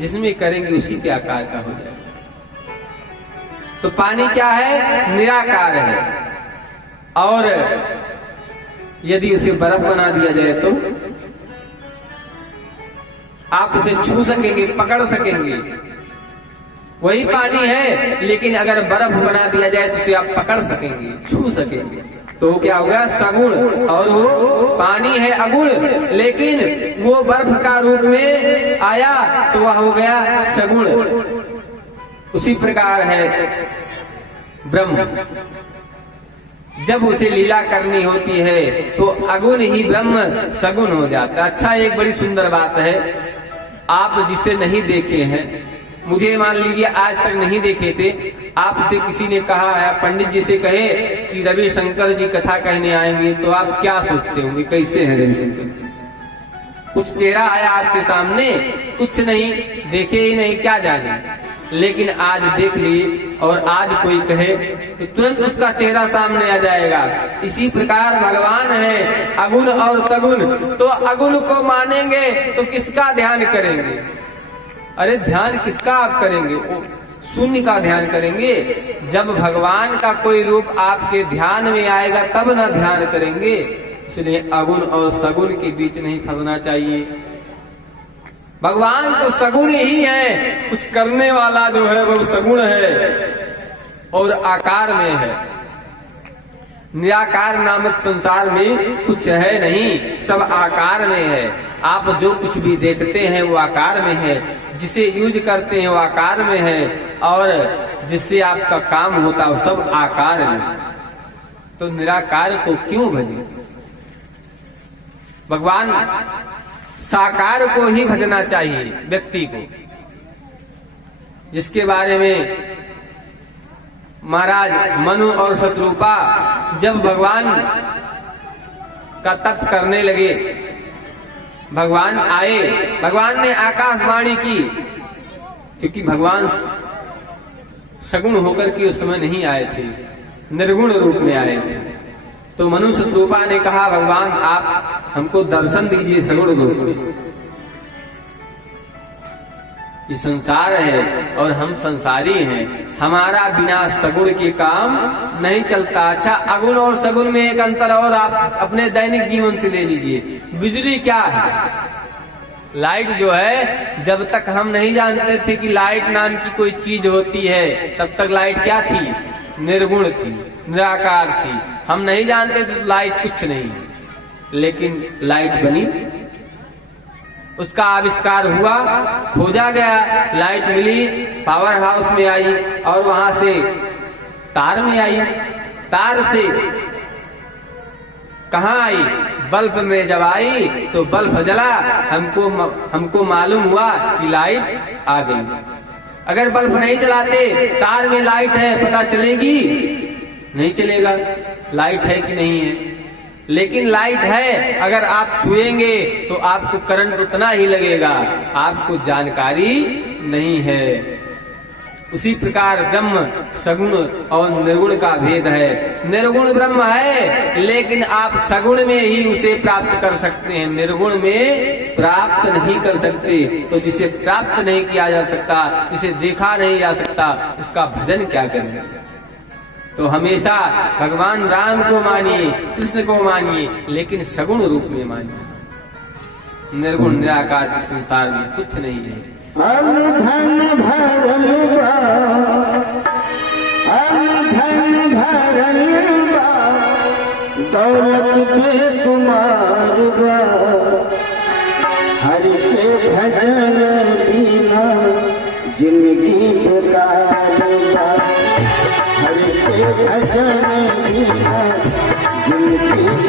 जिसमें करेंगे उसी के आकार का हो जाएगा। तो पानी क्या है? निराकार है। और यदि उसे बर्फ बना दिया जाए तो आप उसे छू सकेंगे, पकड़ सकेंगे। वही पानी है, लेकिन अगर बर्फ बना दिया जाए तो उसे आप पकड़ सकेंगे, छू सकेंगे। तो क्या होगा? सगुण। और वो पानी है अगुण, लेकिन वो बर्फ का रूप में आया तो वह हो गया सगुण। उसी प्रकार है ब्रह्म। जब उसे लीला करनी होती है तो अगुण ही ब्रह्म सगुण हो जाता है। अच्छा, एक बड़ी सुंदर बात है, आप जिसे नहीं देखे हैं, मुझे मान लीजिए आज तक नहीं देखे थे, आपसे किसी ने कहा है, पंडित जी से कहे कि रविशंकर जी कथा कहने आएंगे, तो आप क्या सोचते होंगे? कैसे हैं रविशंकर? कुछ चेहरा आया आपके सामने, कुछ नहीं देखे ही नहीं, क्या जाने। लेकिन आज देख लिए और आज कोई कहे तो तुरंत उसका चेहरा सामने आ जाएगा। इसी प्रकार भगवान है अगुण और सगुण। तो अगुण को मानेंगे तो किसका ध्यान करेंगे? अरे ध्यान किसका आप करेंगे? वो शून्य का ध्यान करेंगे। जब भगवान का कोई रूप आपके ध्यान में आएगा तब ना ध्यान करेंगे। इसलिए अगुण और सगुण के बीच नहीं फंसना चाहिए। भगवान तो सगुण ही है, कुछ करने वाला जो है वो सगुण है और आकार में है। निराकार नामक संसार में कुछ है नहीं, सब आकार में है। आप जो कुछ भी देखते हैं वो आकार में है, जिसे यूज करते हैं वो आकार में है, और जिससे आपका काम होता है वो सब आकार में। तो निराकार को क्यों भजें? भगवान साकार को ही भजना चाहिए व्यक्ति को, जिसके बारे में महाराज मनु और शत्रुपा जब भगवान का तप करने लगे, भगवान आए, भगवान ने आकाशवाणी की, क्योंकि भगवान सगुण होकर के उस समय नहीं आए थे, निर्गुण रूप में आए थे। तो मनु शत्रुपा ने कहा, भगवान आप हमको दर्शन दीजिए सगुण रूप में। ये संसार है और हम संसारी हैं, हमारा बिना सगुण के काम नहीं चलता। अच्छा, अगुण और सगुण में एक अंतर और आप अपने दैनिक जीवन से ले लीजिए। बिजली क्या है? लाइट जो है, जब तक हम नहीं जानते थे कि लाइट नाम की कोई चीज होती है, तब तक लाइट क्या थी? निर्गुण थी, निराकार थी। हम नहीं जानते थे तो लाइट कुछ नहीं। लेकिन लाइट बनी, उसका आविष्कार हुआ, खोजा गया, लाइट मिली, पावर हाउस में आई और वहां से तार में आई, तार से कहाँ आई? बल्ब में जब आई तो बल्ब जला, हमको मालूम हुआ कि लाइट आ गई। अगर बल्ब नहीं जलाते, तार में लाइट है, पता चलेगी? नहीं चलेगा लाइट है कि नहीं है। लेकिन लाइट है, अगर आप छुएंगे तो आपको करंट उतना ही लगेगा, आपको जानकारी नहीं है। उसी प्रकार ब्रह्म सगुण और निर्गुण का भेद है। निर्गुण ब्रह्म है, लेकिन आप सगुण में ही उसे प्राप्त कर सकते हैं, निर्गुण में प्राप्त नहीं कर सकते। तो जिसे प्राप्त नहीं किया जा सकता, जिसे देखा नहीं जा सकता, उसका भजन क्या करें? तो हमेशा भगवान राम को मानिए, कृष्ण को मानिए, लेकिन सगुण रूप में मानिए। निर्गुण निराकार के संसार में कुछ नहीं है। धन भरल बा, धन भरल बा, दौलत बेशुमार बा, हरि के भजन बिना जिंदगी बेकार बा, हरि के भजन बिना जिंदगी